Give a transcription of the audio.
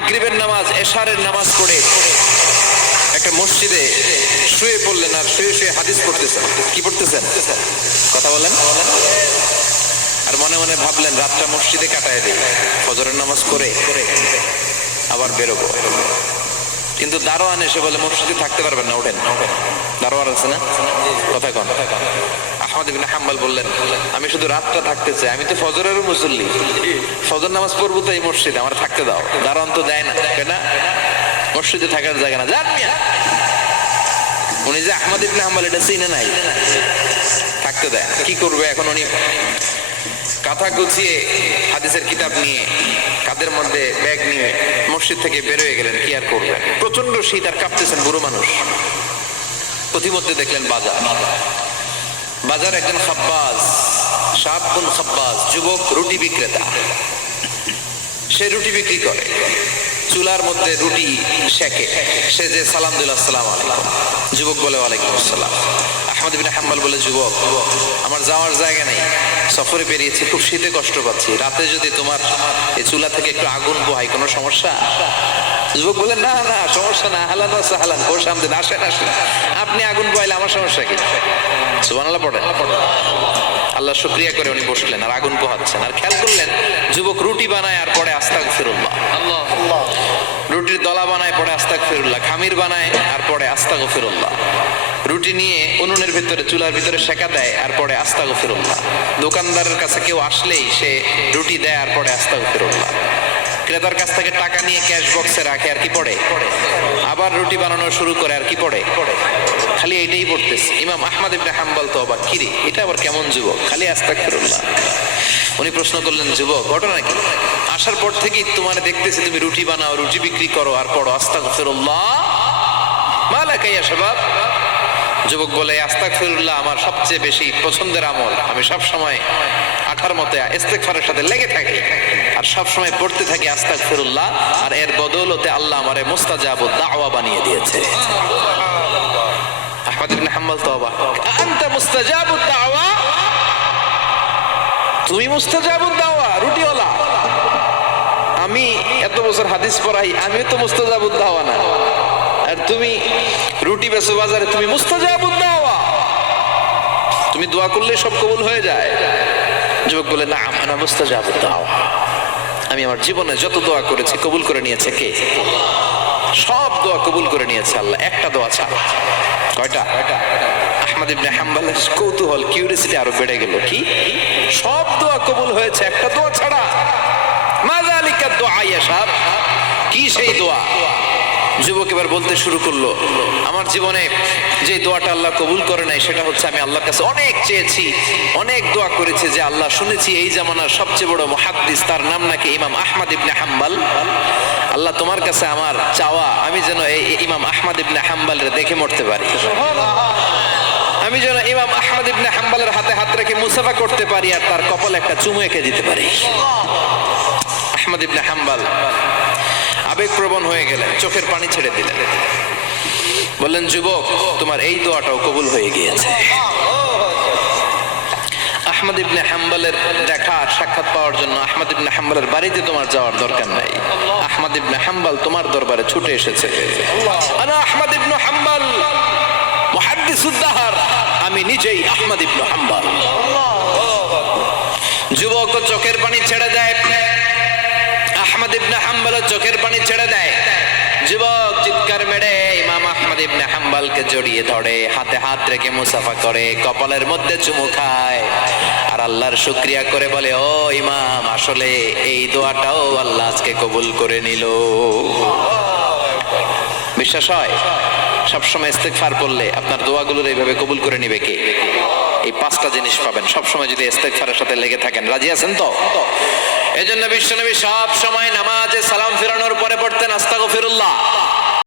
মাগরিবের নামাজ এশারের নামাজ পড়ে একটা মসজিদে শুয়ে পড়লেন আর শুয়ে শুয়ে হাদিস পড়তেছেন। কি পড়তেছেন? কথা বলেন। আর মনে মনে ভাবলেন রাতটা মসজিদে কাটায় দিই, ফজরের নামাজ করে আবার বেরোবো। কিন্তু দারোয়ান এসে বলে মসজিদে থাকতে পারবেন না, ওঠেন। দারোয়ান আছে না? কথা কন। আহমদ ইবনে হাম্বল বললেন আমি শুধু রাতটা থাকতে চাই, আমি তো ফজরেরও মুসল্লি, ফজর নামাজ পড়বো তো এই মসজিদে, আমার থাকতে দাও। দারোয়ান তো দেয় না, কেন? মসজিদে থাকার জায়গা না, যান মিয়া। উনি যে আহমদ ইবনে হাম্বল এটা চিনে নাই, থাকতে দেয়। কি করবে এখন? উনি কাঁথা গুছিয়ে হাদিসের কিতাব নিয়ে কাদের মধ্যে ব্যাগ নিয়ে মসজিদ থেকে বের হয়ে গেলেন। কি আর করবেন, প্রচন্ড শীত আর কাঁপতেছেন, বুড়ো মানুষ। প্রতিমধ্যে দেখলেন বাজার একজন খাব্বাজ, শাবুন খাব্বাজ, যুবক রুটি বিক্রেতা। সে রুটি বিক্রি করে, চুলার মধ্যে রুটি সেকে। সে যে সালাম দিল আসসালামু আলাইকুম, যুবক বলে ওয়ালাইকুম আসসালাম। আহমদ ইবনে হাম্বল বলে যুবক আমার যাওয়ার জায়গা নেই, সফরে বেরিয়েছি, খুব শীতে কষ্ট পাচ্ছি, রাতে যদি তোমার এই চুলা থেকে একটু আগুন পোহাই কোনো সমস্যা? যুবক বলে না না সমস্যা না, হালান সাহালান, ওর সামনে আসেন আসেন, আপনি আগুন পোহাইলে আমার সমস্যা কি? সুবহানাল্লাহ পড়েন। আল্লাহ শুকরিয়া করে উনি বসলেন আর আগুন পোহাচ্ছেন। আর খেয়াল করলেন যুবক রুটি বানায় আর পরে আস্তাগফিরুল্লাহ, রুটির দলা বানায় পরে আস্তাগফিরুল্লাহ, খামির বানায় আর পরে আস্তাগফিরুল্লাহ, রুটি নিয়ে উনুনের ভিতরে চুলার ভিতরে সেকা দেয় আর পরে আস্তাগফিরুল্লাহ, দোকানদারের কাছে কেউ আসলেই সে রুটি দেয় আর পরে আস্তাগফিরুল্লাহ, ক্রেতার কাছ থেকে টাকা নিয়ে ক্যাশ বক্সে রাখে আর কি পড়ে, আবার রুটি বানানো শুরু করে আর কি পড়ে, খালি এইটাই পড়তেছে। ইমাম আহমদ ইবনে হাম্বল তো অবাক, কিরে এটা আবার কেমন যুবক, খালি আস্তাগফিরুল্লাহ। উনি প্রশ্ন করলেন যুবক ঘটনা কি? আসার পর থেকেই তোমার দেখতেছি তুমি রুটি বানাও, রুটি বিক্রি করো আর পড়ো আস্তাগফিরুল্লাহ, মালাকা ইয়া শাবাব। যুবক বলে আস্তাগফিরুল্লাহ আমার সবচেয়ে বেশি পছন্দের আমল, আমি সব সময় আঠার মতে ইস্তেগফারের সাথে লেগে থাকি আর সব সময় পড়তে থাকি আস্তাগফিরুল্লাহ, আর এর বদৌলতে আল্লাহ আমারে মুস্তাজাবুদ দাওয়া বানিয়ে দিয়েছে। আহমদ ইবনে হাম্বল তো অবাক, আনতা মুস্তাজাবুদ দাওয়া, তুমি মুস্তাজাবুদ দাওয়া রুটিওয়ালা? আমি এত বছর হাদিস পড়াই, আমিও তো মুস্তাজাবুদ দাওয়া না, আর তুমি রুটি বেচো বাজারে, তুমি মুস্তাজাবুদ দাওয়া, তুমি দোয়া করলে সব কবুল হয়ে যায়? যুবক বলে না আনা মুস্তাজাবুদ দাওয়া, আমি আমার জীবনে যত দোয়া করেছি কবুল করে নিয়েছে কে? সব দোয়া কবুল করে নিয়েছে আল্লাহ, একটা দোয়া ছাড়া। কয়টা? আহমদ ইবনে হাম্বলের কৌতূহল, কিউরিয়াসিটি আরো বেড়ে গেল। কি? সব দোয়া কবুল হয়েছে একটা দোয়া ছাড়া। মাযালিকা দুআ ইয়া শাব, কি সেই দোয়া? যুবক এবার বলতে শুরু করলো আমার জীবনে যে দোয়াটা আল্লাহ কবুল করে নাই সেটা হচ্ছে আমি আল্লাহর কাছে অনেক চেয়েছি, অনেক দোয়া করেছি যে আল্লাহ শুনেছি এই জামানার সবচেয়ে বড় মুহাদ্দিস, তার নাম নাকি ইমাম আহমদ ইবনে হাম্বল, আল্লাহ তোমার কাছে আমার চাওয়া আমি যেন এই ইমাম আহমদ ইবনে হাম্বলের দেখে মরতে পারি, আমি যেন ইমাম আহমদ ইবনে হাম্বলের হাতে হাত রেখে মুসাফা করতে পারি আর তার কপালে একটা চুমু এঁকে দিতে পারি। আহমদ ইবনে হাম্বল আবেগপ্রবণ হয়ে গেলেন, চোখের পানি ছেড়ে দিলেন, বললেন যুবক তোমার এই দোয়াটাও কবুল হয়ে গিয়েছে। আহমদ ইবনে হাম্বলের দেখা সাক্ষাৎ পাওয়ার জন্য আহমদ ইবনে হাম্বলের বাড়িতে তোমার যাওয়ার দরকার নাই, আহমদ ইবনে হাম্বল তোমার দরবারে ছুটে এসেছে। আনা আহমদ ইবনে হাম্বল মুহাদ্দিসুদ দাহর, আমি নিজেই আহমদ ইবনে হাম্বল। যুবক চোখের পানি ছেড়ে দেয়, আহমদ ইবনে হাম্বল চোখের পানি ছেড়ে দেয়। যুবক চিৎকার মেরে ইমাম আহমদ ইবনে হাম্বলকে জড়িয়ে ধরে, হাতে হাত রেখে মুসাফা করে, কপালের মধ্যে চুমু খায় আর আল্লাহর শুকরিয়া করে বলে ও ইমাম আসলে এই দোয়াটাও আল্লাহ আজকে কবুল করে নিল। বিশ্বাস হয় সবসময় ইস্তেগফার করলে আপনার দোয়াগুলোর এইভাবে কবুল করে নিবে কে? এই পাঁচটা জিনিস পাবেন সবসময় যদি ইস্তেগফারের সাথে লেগে থাকেন। রাজি আছেন তো? এজন্য বিশ্বনবী সব সময় নামাজে সালাম ফিরানোর পরে পড়তেন আস্তাগফিরুল্লাহ।